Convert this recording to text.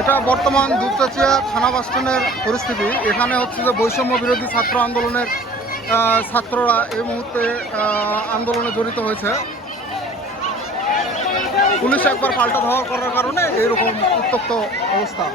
এটা বর্তমান দুপচাচিয়া থানা বাস স্ট্যান্ডের পরিস্থিতি। এখানে হচ্ছে যে বৈষম্য বিরোধী ছাত্র আন্দোলনের ছাত্ররা এই মুহূর্তে আন্দোলনে জড়িত হয়েছে। পুলিশ একবার পাল্টা ধাওয়া করার কারণে এইরকম উত্তপ্ত অবস্থা।